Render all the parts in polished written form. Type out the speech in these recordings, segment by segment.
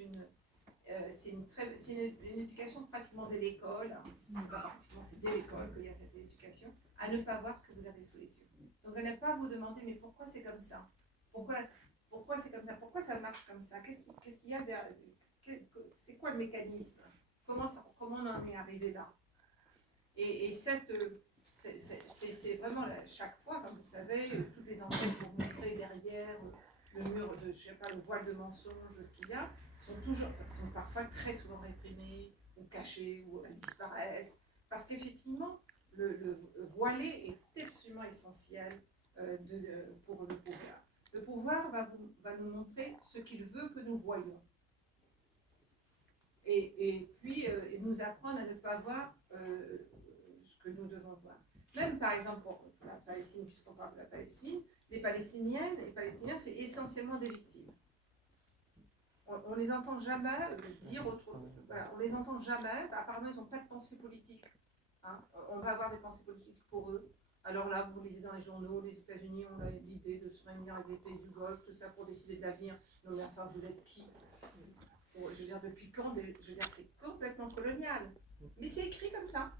une éducation pratiquement dès l'école, c'est pas pratiquement, c'est dès l'école qu'il y a cette éducation, à ne pas voir ce que vous avez sous les yeux. Donc à ne pas vous demander mais pourquoi c'est comme ça, pourquoi c'est comme ça, pourquoi ça marche comme ça, qu'est-ce qu'il y a derrière, c'est quoi le mécanisme, comment on en est arrivé là. Et c'est vraiment chaque fois, comme vous savez, toutes les enquêtes vont montrer derrière le mur de, je sais pas, le voile de mensonge, ce qu'il y a, sont parfois très souvent réprimés ou cachés ou elles disparaissent. Parce qu'effectivement, le voilé est absolument essentiel pour le pouvoir. Le pouvoir va nous montrer ce qu'il veut que nous voyons. Et puis, nous apprendre à ne pas voir ce que nous devons voir. Même par exemple pour la Palestine, puisqu'on parle de la Palestine, les Palestiniennes et les Palestiniens, c'est essentiellement des victimes. On les entend jamais dire autre chose. Voilà, on les entend jamais. Apparemment, ils n'ont pas de pensée politique. Hein. On va avoir des pensées politiques pour eux. Alors là, vous lisez dans les journaux, les États-Unis ont l'idée de se réunir avec les pays du Golfe, tout ça pour décider de l'avenir. Non mais enfin, vous êtes qui? Je veux dire, depuis quand? Je veux dire, c'est complètement colonial. Mais c'est écrit comme ça.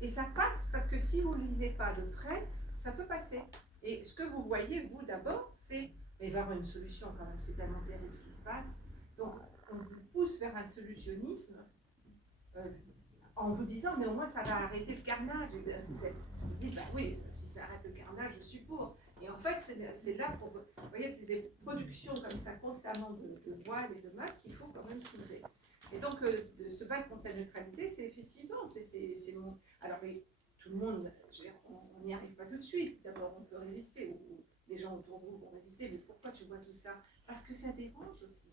Et ça passe parce que si vous ne le lisez pas de près, ça peut passer. Et ce que vous voyez, vous, d'abord, c'est il va y avoir une solution quand même, c'est tellement terrible ce qui se passe. Donc, on vous pousse vers un solutionnisme en vous disant, mais au moins ça va arrêter le carnage. Et vous dites, bah oui, si ça arrête le carnage, je suis pour. Et en fait, c'est là pour. Vous voyez, c'est des productions comme ça constamment de voiles et de masques qu'il faut quand même soulever. Et donc, de se battre contre la neutralité, c'est effectivement, alors, mais tout le monde, on n'y arrive pas tout de suite. D'abord, on peut résister, ou les gens autour de vous vont résister, mais pourquoi tu vois tout ça? Parce que ça dérange aussi.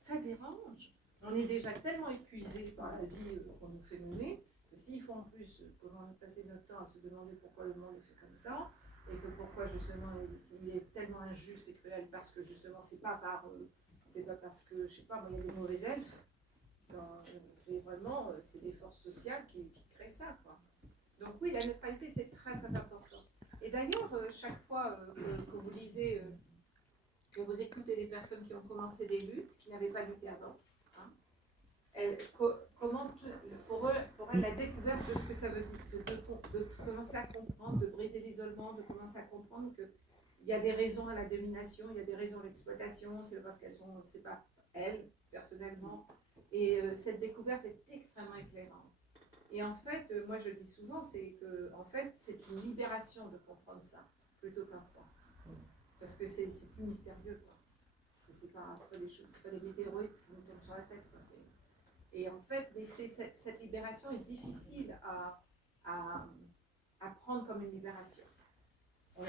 Ça dérange. On est déjà tellement épuisé par la vie qu'on nous fait mener, que s'il faut en plus passer notre temps à se demander pourquoi le monde est fait comme ça, et que pourquoi justement il est tellement injuste et cruel, parce que justement c'est pas parce que, je sais pas, moi, il y a des mauvais elfes. C'est vraiment, c'est des forces sociales qui créent ça, quoi. Donc oui, la neutralité, c'est très très important. Et d'ailleurs, chaque fois que vous lisez, que vous écoutez des personnes qui ont commencé des luttes, qui n'avaient pas lutté avant, hein, comment pour elles, la découverte de ce que ça veut dire, de commencer à comprendre, de briser l'isolement, de commencer à comprendre que il y a des raisons à la domination, il y a des raisons à l'exploitation, c'est parce c'est pas elles, personnellement. Et cette découverte est extrêmement éclairante. Et en fait, moi je dis souvent, c'est que en fait, c'est une libération de comprendre ça, plutôt qu'un froid. Parce que c'est plus mystérieux, quoi. C'est pas des choses, c'est pas des météorites qui nous tombent sur la tête, quoi. Et en fait, mais cette libération est difficile à prendre comme une libération.